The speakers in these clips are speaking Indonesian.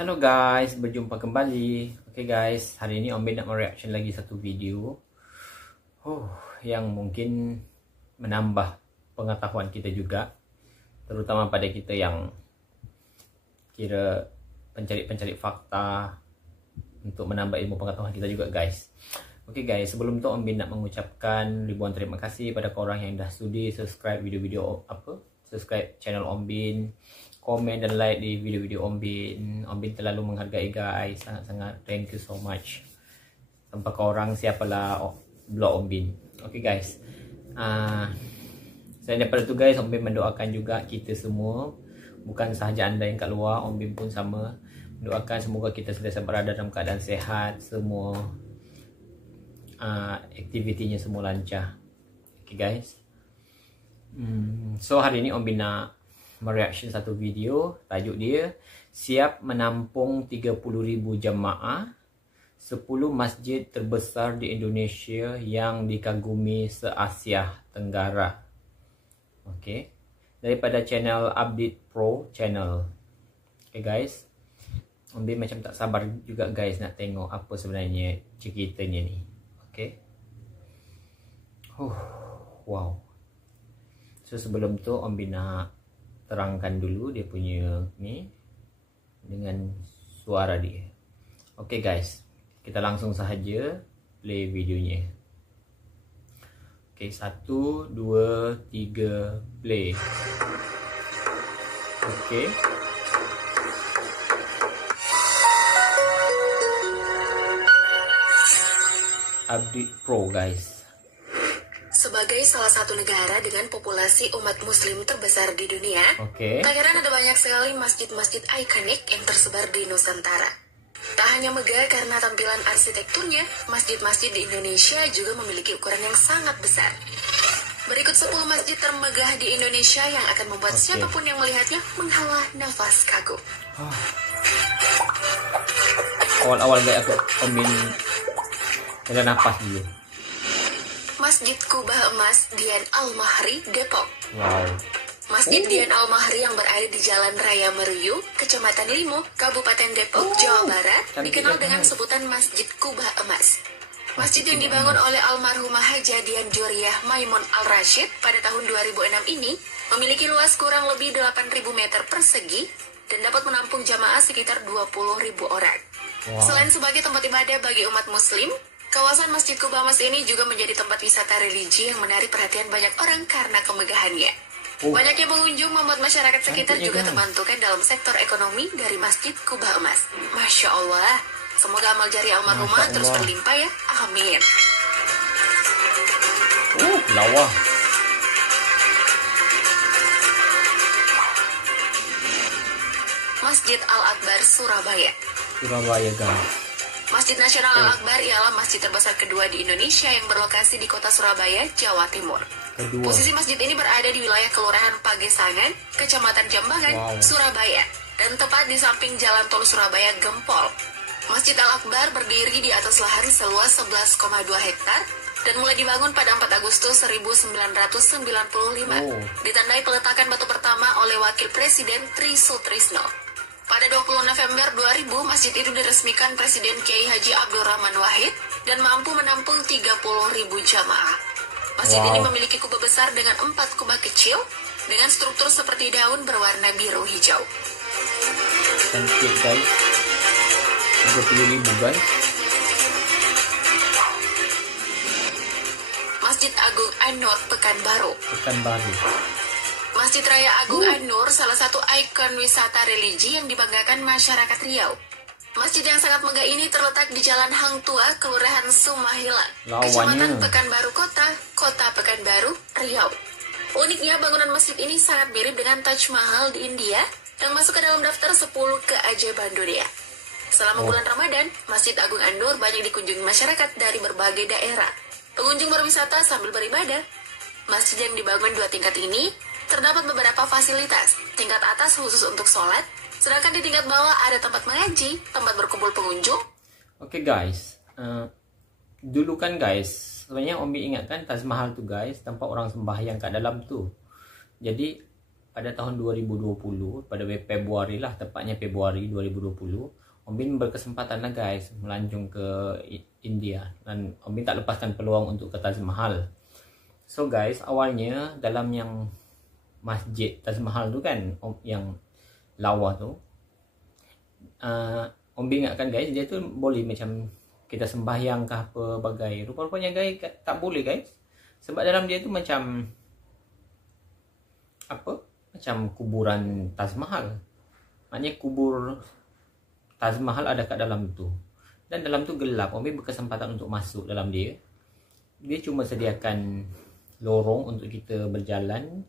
Halo guys, berjumpa kembali. Oke guys, hari ini Om Ben nak mereaction lagi satu video yang mungkin menambah pengetahuan kita juga, terutama pada kita yang kira pencari fakta untuk menambah ilmu pengetahuan kita juga guys. Oke guys, sebelum itu Om Ben nak mengucapkan ribuan terima kasih pada korang yang dah sudi subscribe subscribe channel Om Ben, komen dan like di video-video Om Ben. Om Ben terlalu menghargai guys, sangat-sangat thank you so much. Tanpa korang siapalah blog Om Ben. Okay guys, selain daripada itu guys, Om Ben mendoakan juga kita semua, bukan sahaja anda yang kat luar, Om Ben pun sama mendoakan semoga kita sentiasa berada dalam keadaan sehat, semua aktivitinya semua lancar. Okay guys, so hari ini Om Ben nak mereaction satu video, tajuk dia siap menampung 30,000 jemaah, 10 masjid terbesar di Indonesia yang dikagumi se-Asia Tenggara. Okey, daripada channel Update Pro channel. Okay guys, Om Ben macam tak sabar juga guys nak tengok apa sebenarnya ceritanya ni. Okay, wow. So sebelum tu Om Ben nak terangkan dulu dia punya ni dengan suara dia. Oke guys, kita langsung sahaja play videonya. Oke, 1, 2, 3 play. Oke. Update Pro guys. Sebagai salah satu negara dengan populasi umat muslim terbesar di dunia, tak heran ada banyak sekali masjid-masjid ikonik yang tersebar di Nusantara. Tak hanya megah karena tampilan arsitekturnya, masjid-masjid di Indonesia juga memiliki ukuran yang sangat besar. Berikut 10 masjid termegah di Indonesia yang akan membuat siapapun yang melihatnya menghela nafas kagum. Awal-awal gak aku komen ada nafas dulu. Masjid Kubah Emas Dian Al-Mahri, Depok. Wow. Masjid Dian Al-Mahri yang berada di Jalan Raya Meruyu, Kecamatan Limo, Kabupaten Depok, Jawa Barat, dikenal dengan sebutan Masjid Kubah Emas. Masjid yang dibangun oleh almarhumah Haja Dian Juriyah Maimun Al-Rashid pada tahun 2006 ini memiliki luas kurang lebih 8.000 meter persegi dan dapat menampung jamaah sekitar 20.000 orang. Selain sebagai tempat ibadah bagi umat muslim, kawasan Masjid Kubah Emas ini juga menjadi tempat wisata religi yang menarik perhatian banyak orang karena kemegahannya. Banyaknya pengunjung membuat masyarakat sekitar juga terbantukan dalam sektor ekonomi dari Masjid Kubah Emas. Masya Allah, semoga amal jari almarhumah terus berlimpah ya, amin. Lawa. Masjid Al-Akbar Surabaya. Surabaya guys. Masjid Nasional Al-Akbar ialah masjid terbesar kedua di Indonesia yang berlokasi di kota Surabaya, Jawa Timur. Posisi masjid ini berada di wilayah Kelurahan Pagesangan, Kecamatan Jambangan, Surabaya, dan tepat di samping Jalan Tol Surabaya Gempol. Masjid Al-Akbar berdiri di atas lahan seluas 11,2 hektar dan mulai dibangun pada 4 Agustus 1995. Ditandai peletakan batu pertama oleh Wakil Presiden Tri Sutrisno. Pada 20 November 2000, masjid itu diresmikan Presiden Kiai Haji Abdul Rahman Wahid dan mampu menampung 30.000 jamaah. Masjid ini memiliki kubah besar dengan 4 kubah kecil dengan struktur seperti daun berwarna biru hijau. Cantik guys. 30.000 guys. Masjid Agung An-Nur Pekanbaru. Masjid Raya Agung An-Nur salah satu ikon wisata religi yang dibanggakan masyarakat Riau. Masjid yang sangat megah ini terletak di Jalan Hang Tua, Kelurahan Sumahilan, Kecamatan Pekanbaru Kota Pekanbaru, Riau. Uniknya bangunan masjid ini sangat mirip dengan Taj Mahal di India yang masuk ke dalam daftar 10 keajaiban dunia. Selama bulan Ramadan, Masjid Agung An-Nur banyak dikunjungi masyarakat dari berbagai daerah. Pengunjung berwisata sambil beribadah. Masjid yang dibangun 2 tingkat ini terdapat beberapa fasilitas. Tingkat atas khusus untuk sholat, sedangkan di tingkat bawah ada tempat mengaji, tempat berkumpul pengunjung. Oke guys, dulu kan guys, sebenarnya Om Ben ingatkan Taj Mahal tuh guys, tempat orang sembahyang kat dalam tuh. Jadi pada tahun 2020, pada Februari lah, tepatnya Februari 2020, Om Bin berkesempatan lah guys melancong ke India, dan Om Bin tak lepaskan peluang untuk ke Taj Mahal. So guys, awalnya dalam yang masjid Taj Mahal tu kan, yang lawa tu, Om Bin ingatkan guys, dia tu boleh macam kita sembahyang ke apa bagai. Rupa-rupanya guys tak boleh guys, sebab dalam dia tu macam apa, macam kuburan Taj Mahal. Maknanya kubur Taj Mahal ada kat dalam tu, dan dalam tu gelap. Om Bin berkesempatan untuk masuk dalam dia. Dia cuma sediakan lorong untuk kita berjalan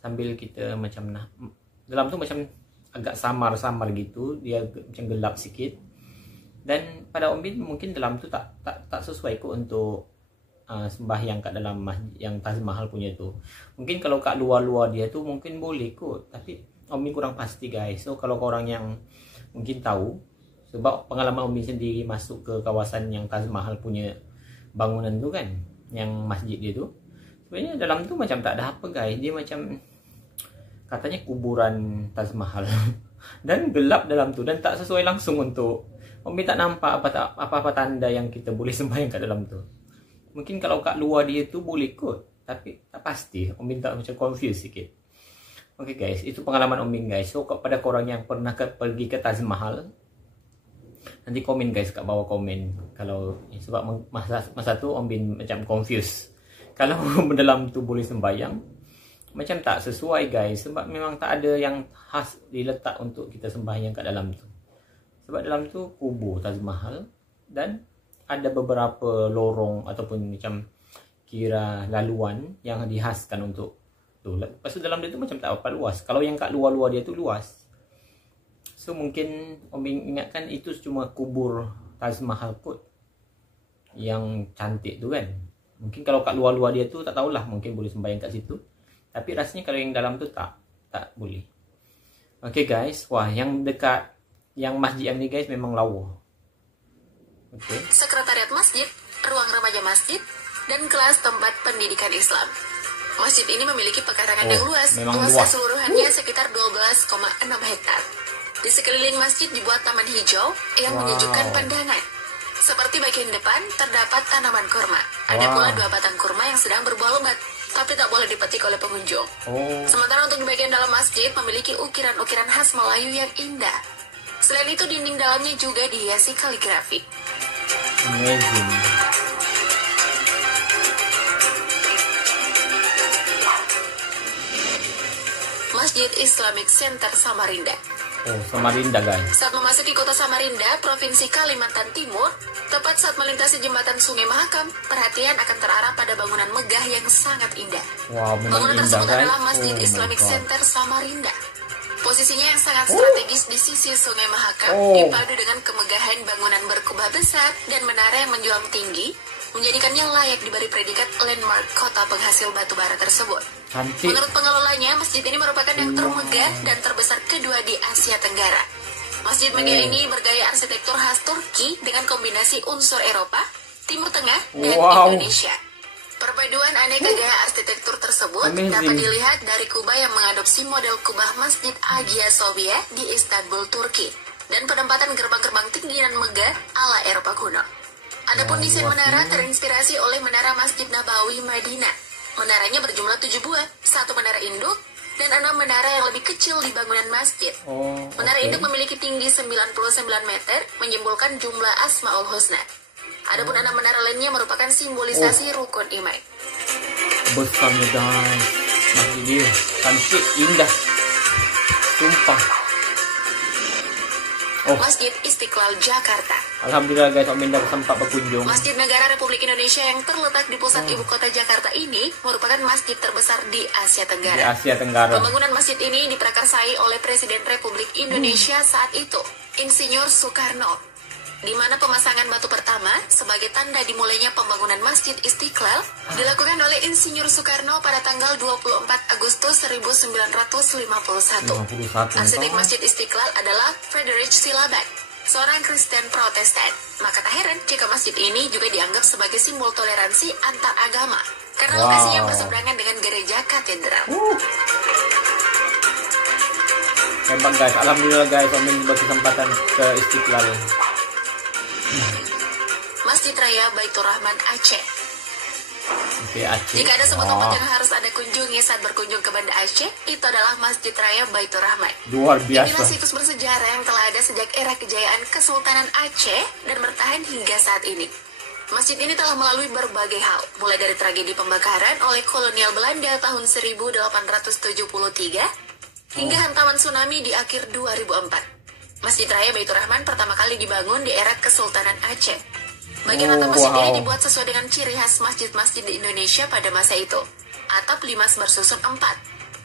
sambil kita macam dalam tu macam agak samar-samar gitu, dia macam gelap sikit. Dan pada Om Bin mungkin dalam tu tak sesuai kot untuk sembahyang kat dalam masjid yang Taj Mahal punya tu. Mungkin kalau kat luar-luar dia tu mungkin boleh kot, tapi Om Bin kurang pasti guys. So kalau korang yang mungkin tahu, sebab pengalaman Om Bin sendiri masuk ke kawasan yang Taj Mahal punya bangunan tu kan, yang masjid dia tu, sebenarnya dalam tu macam tak ada apa guys. Dia macam katanya kuburan Taj Mahal dan gelap dalam tu, dan tak sesuai langsung untuk Om Bin tak nampak apa-apa tanda yang kita boleh sembahyang kat dalam tu. Mungkin kalau kat luar dia tu boleh kot, tapi tak pasti. Om Bin tak macam confused sikit. Okay guys, itu pengalaman Om Bin guys. So kepada korang yang pernah pergi ke Taj Mahal, nanti komen guys kat bawah komen. Kalau sebab masa tu Om Bin macam confused, kalau dalam tu boleh sembahyang, macam tak sesuai guys, sebab memang tak ada yang khas diletak untuk kita sembahyang kat dalam tu. Sebab dalam tu kubur Taj Mahal, dan ada beberapa lorong ataupun macam kira laluan yang dihaskan untuk tu. Lepas tu dalam dia tu macam tak apa luas. Kalau yang kat luar-luar dia tu luas. So mungkin Om Bin ingatkan itu cuma kubur Taj Mahal kot yang cantik tu kan. Mungkin kalau kat luar-luar dia tu tak tahulah, mungkin boleh sembahyang kat situ. Tapi rasanya kalau yang dalam tu tak boleh. Okay guys, wah yang dekat yang masjid yang ni guys memang lawa. Okay. Sekretariat masjid, ruang remaja masjid, dan kelas tempat pendidikan Islam. Masjid ini memiliki pekarangan yang luas keseluruhannya sekitar 12,6 hektar. Di sekeliling masjid dibuat taman hijau yang menyejukkan pandangan. Seperti bagian depan terdapat tanaman kurma. Ada pula 2 batang kurma yang sedang berbuah lebat, tapi tak boleh dipetik oleh pengunjung. Sementara untuk di bagian dalam masjid memiliki ukiran-ukiran khas Melayu yang indah. Selain itu dinding dalamnya juga dihiasi kaligrafi. Amazing. Masjid Islamic Center Samarinda. Samarinda guys. Saat memasuki kota Samarinda, Provinsi Kalimantan Timur, tepat saat melintasi jembatan Sungai Mahakam, perhatian akan terarah pada bangunan megah yang sangat indah. Bangunan tersebut adalah Masjid Islamic Center Samarinda. Posisinya yang sangat strategis di sisi Sungai Mahakam, dipadu dengan kemegahan bangunan berkubah besar dan menara yang menjulang tinggi, menjadikannya layak diberi predikat landmark kota penghasil batu bara tersebut. Cantik. Menurut pengelolanya, masjid ini merupakan yang termegah dan terbesar kedua di Asia Tenggara. Masjid megah ini bergaya arsitektur khas Turki dengan kombinasi unsur Eropa, Timur Tengah, dan Indonesia. Perpaduan aneka gaya arsitektur tersebut dapat dilihat dari kubah yang mengadopsi model kubah Masjid Hagia Sophia di Istanbul, Turki, dan penempatan gerbang-gerbang tinggi dan megah ala Eropa kuno. Adapun desain menara terinspirasi oleh menara Masjid Nabawi Madinah. Menaranya berjumlah 7 buah, 1 menara induk, dan 6 menara yang lebih kecil di bangunan masjid. Menara induk memiliki tinggi 99 meter, menyimbolkan jumlah Asmaul Husna. Adapun 6 menara lainnya merupakan simbolisasi rukun iman. Besarnya guys, masjid dia cantik, indah, sumpah. Masjid Istiqlal Jakarta. Alhamdulillah guys, Om Bin sempat berkunjung. Masjid Negara Republik Indonesia yang terletak di pusat ibu kota Jakarta ini merupakan masjid terbesar di Asia Tenggara. Pembangunan masjid ini diprakarsai oleh Presiden Republik Indonesia saat itu, Insinyur Soekarno, di mana pemasangan batu pertama sebagai tanda dimulainya pembangunan Masjid Istiqlal dilakukan oleh Insinyur Soekarno pada tanggal 24 Agustus 1951. Arsitek Masjid Istiqlal adalah Frederick Silaban, seorang Kristen Protestan. Maka tak heran jika masjid ini juga dianggap sebagai simbol toleransi antar agama karena lokasinya berseberangan dengan gereja katedral. Hebat guys, alhamdulillah guys, Om Bin berkesempatan ke Istiqlal. Masjid Raya Baitur Rahman Aceh. Oke, Aceh. Jika ada sebuah tempat yang harus Anda kunjungi saat berkunjung ke Banda Aceh, itu adalah Masjid Raya Baitur Rahman. Luar biasa. Inilah situs bersejarah yang telah ada sejak era kejayaan Kesultanan Aceh dan bertahan hingga saat ini. Masjid ini telah melalui berbagai hal, mulai dari tragedi pembakaran oleh kolonial Belanda tahun 1873 hingga hantaman tsunami di akhir 2004. Masjid Raya Baitur Rahman pertama kali dibangun di era Kesultanan Aceh. Bagian atap masjid ini dibuat sesuai dengan ciri khas masjid-masjid di Indonesia pada masa itu. Atap 5 bersusun 4.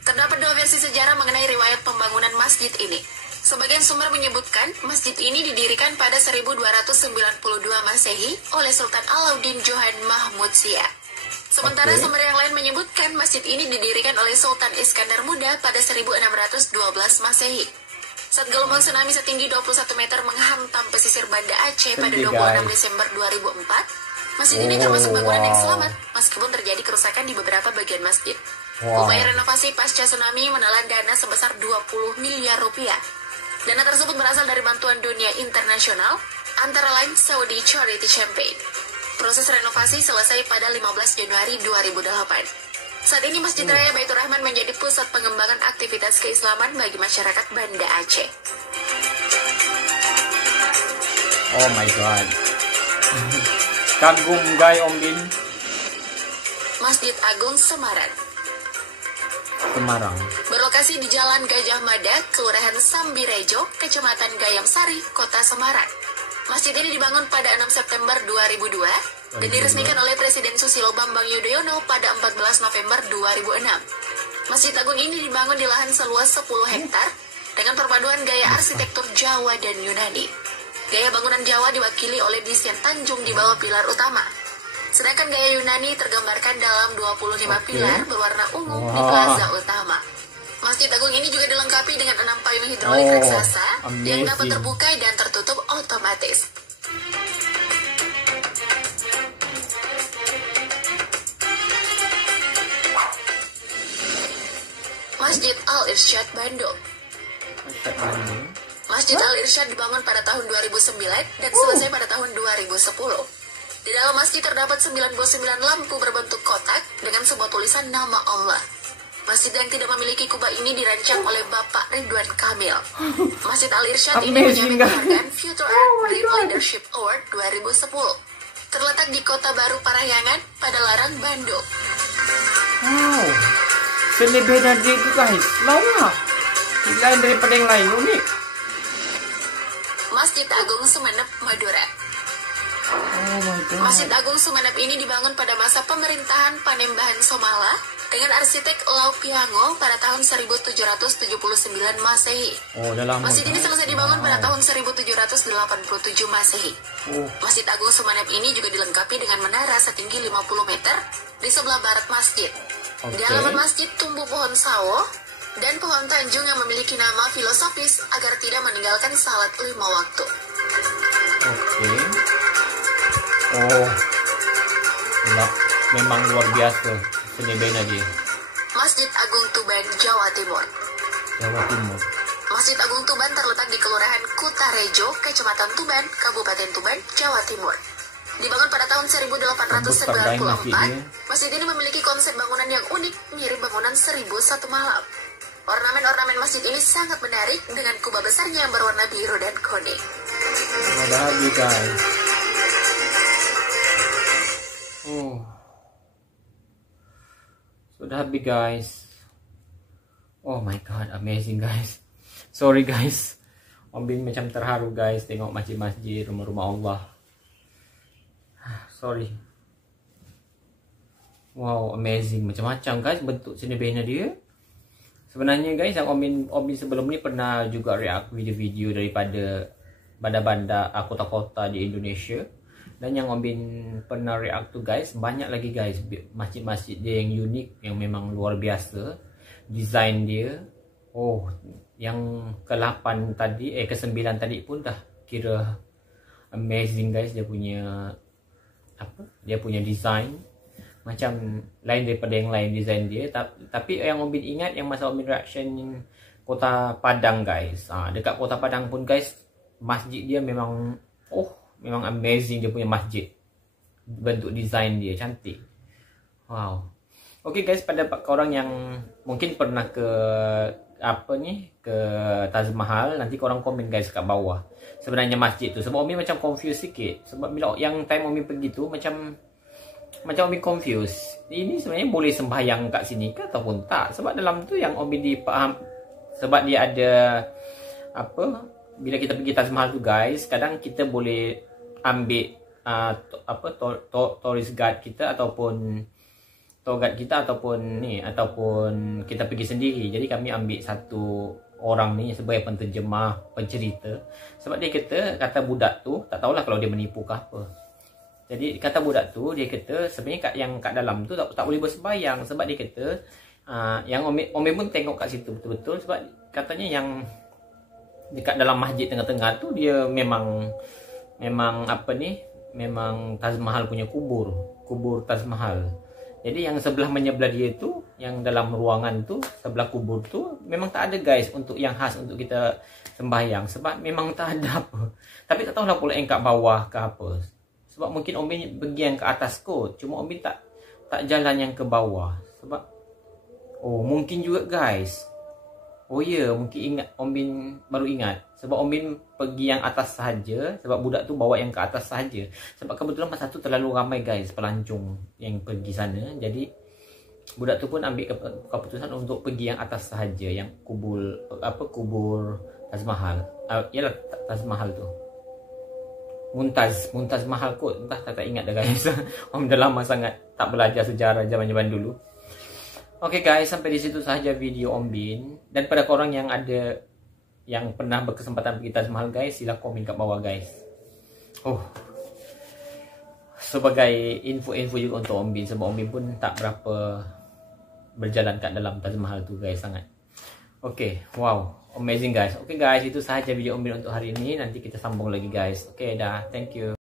Terdapat 2 versi sejarah mengenai riwayat pembangunan masjid ini. Sebagian sumber menyebutkan masjid ini didirikan pada 1292 Masehi oleh Sultan Alauddin Johan Mahmud Sia. Sementara sumber yang lain menyebutkan masjid ini didirikan oleh Sultan Iskandar Muda pada 1612 Masehi. Saat gelombang tsunami setinggi 21 meter menghantam pesisir Banda Aceh pada 26 Desember 2004, masjid ini termasuk bangunan yang selamat, meskipun terjadi kerusakan di beberapa bagian masjid. Upaya renovasi pasca tsunami menelan dana sebesar 20 miliar rupiah. Dana tersebut berasal dari bantuan dunia internasional, antara lain Saudi Charity Campaign. Proses renovasi selesai pada 15 Januari 2008. Saat ini Masjid Raya Baitur Rahman menjadi pusat pengembangan aktivitas keislaman bagi masyarakat Banda Aceh. Oh my god. Kagum guys Om Bin. Masjid Agung Semarang. Semarang. Berlokasi di Jalan Gajah Mada, Kelurahan Sambirejo, Kecamatan Gayam Sari, Kota Semarang. Masjid ini dibangun pada 6 September 2002 dan diresmikan oleh Presiden Susilo Bambang Yudhoyono pada 14 November 2006. Masjid Agung ini dibangun di lahan seluas 10 hektar dengan perpaduan gaya arsitektur Jawa dan Yunani. Gaya bangunan Jawa diwakili oleh desain Tanjung di bawah pilar utama. Sedangkan gaya Yunani tergambarkan dalam 25 pilar berwarna ungu di plaza utama. Masjid Agung ini juga dilengkapi dengan 6 payung hidrolik raksasa yang dapat terbuka dan tertutup otomatis. Masjid Al-Irsyad Bandung. Masjid Al-Irsyad dibangun pada tahun 2009 dan selesai pada tahun 2010. Di dalam masjid terdapat 99 lampu berbentuk kotak dengan sebuah tulisan nama Allah. Masjid yang tidak memiliki kubah ini dirancang oleh Bapak Ridwan Kamil. Masjid Al-Irsyad ini menyabet penghargaan Future Art Great Leadership Award 2010. Terletak di Kota Baru Parahyangan, Padalarang, Bandung. Wow, seni beda dia itu guys, lain lain daripada yang lain, unik. Masjid Agung Sumeneb, Madura. Masjid Agung Sumeneb ini dibangun pada masa pemerintahan Panembahan Somala dengan arsitek Lau Piango pada tahun 1779 Masehi. Masjid ini selesai dibangun pada tahun 1787 Masehi. Masjid Agung Sumeneb ini juga dilengkapi dengan menara setinggi 50 meter di sebelah barat masjid. Di halaman masjid tumbuh pohon sawo dan pohon tanjung yang memiliki nama filosofis agar tidak meninggalkan salat 5 waktu. Memang luar biasa seni bina dia. Masjid Agung Tuban, Jawa Timur. Masjid Agung Tuban terletak di Kelurahan Kutarejo, Kecamatan Tuban, Kabupaten Tuban, Jawa Timur. Dibangun pada tahun 1894, masjid ini memiliki konsep bangunan yang unik, mirip bangunan 1001 malam. Ornamen-ornamen masjid ini sangat menarik dengan kubah besarnya yang berwarna biru dan kuning. Sudah habis guys. Oh my god, amazing guys. Sorry guys, Om Bin macam terharu guys tengok masjid-masjid, rumah-rumah Allah. Sorry. Wow, amazing, macam-macam guys bentuk seni bina dia. Sebenarnya guys, yang Om Bin sebelum ni pernah juga react video-video daripada banda-banda kota-kota di Indonesia. Dan yang Om Bin pernah react tu guys, banyak lagi guys masjid-masjid dia yang unik, yang memang luar biasa desain dia. Oh, yang ke-8 tadi, ke-9 tadi pun dah kira amazing guys, dia punya dia punya desain macam lain daripada yang lain desain dia. Tapi yang Om Bin ingat, yang masa Om Bin reaction Kota Padang guys. Dekat Kota Padang pun guys, masjid dia memang memang amazing dia punya masjid. Bentuk desain dia cantik. Wow. Oke guys, pada korang yang mungkin pernah ke ke Taj Mahal, nanti korang komen guys kat bawah. Sebenarnya masjid tu, sebab Umi macam confused sikit. Sebab bila yang time Umi pergi tu macam Umi confused. Ini sebenarnya boleh sembahyang kat sini ke ataupun tak? Sebab dalam tu yang Umi dipaham, sebab dia ada bila kita pergi Taj Mahal tu guys, kadang kita boleh ambil tourist guide kita ataupun tour guide kita ataupun kita pergi sendiri. Jadi kami ambil satu orang ni sebagai penterjemah, pencerita. Sebab dia kata budak tu, tak tahulah kalau dia menipu ke apa. Jadi kata budak tu, dia kata sebenarnya yang kat dalam tu tak boleh bersembahyang. Sebab dia kata yang Umi pun tengok kat situ betul-betul. Sebab katanya yang dekat dalam masjid tengah-tengah tu dia memang Taj Mahal punya kubur Taj Mahal. Jadi yang menyebelah dia tu, yang dalam ruangan tu, sebelah kubur tu, memang tak ada guys untuk yang khas untuk kita sembahyang. Sebab memang tak ada apa. Tapi tak tahulah pula yang kat bawah ke apa. Sebab mungkin Umi pergi yang ke atas kot. Cuma Umi tak jalan yang ke bawah. Sebab mungkin juga guys. Mungkin Umi baru ingat. Sebab Umi pergi yang atas sahaja. Sebab budak tu bawa yang ke atas sahaja. Sebab kebetulan masa tu terlalu ramai guys pelancong yang pergi sana. Jadi budak tu pun ambil keputusan untuk pergi yang atas sahaja, yang kubur Taj Mahal. Yalah Taj Mahal tu. Muntaz Mahal kot. Entah tak ingat dah guys. Dah lama sangat tak belajar sejarah zaman-zaman dulu. Oke guys, sampai di situ saja video Om Bin. Dan pada korang yang ada yang pernah berkesempatan pergi Taj Mahal guys, sila komen kat bawah guys. Sebagai info juga untuk Om Bin, sebab Om Bin pun tak berapa berjalan kat dalam Taj Mahal tu guys sangat. Oke, wow, amazing guys. Oke guys, itu sahaja video Om Bin untuk hari ini. Nanti kita sambung lagi guys. Oke, dah, thank you.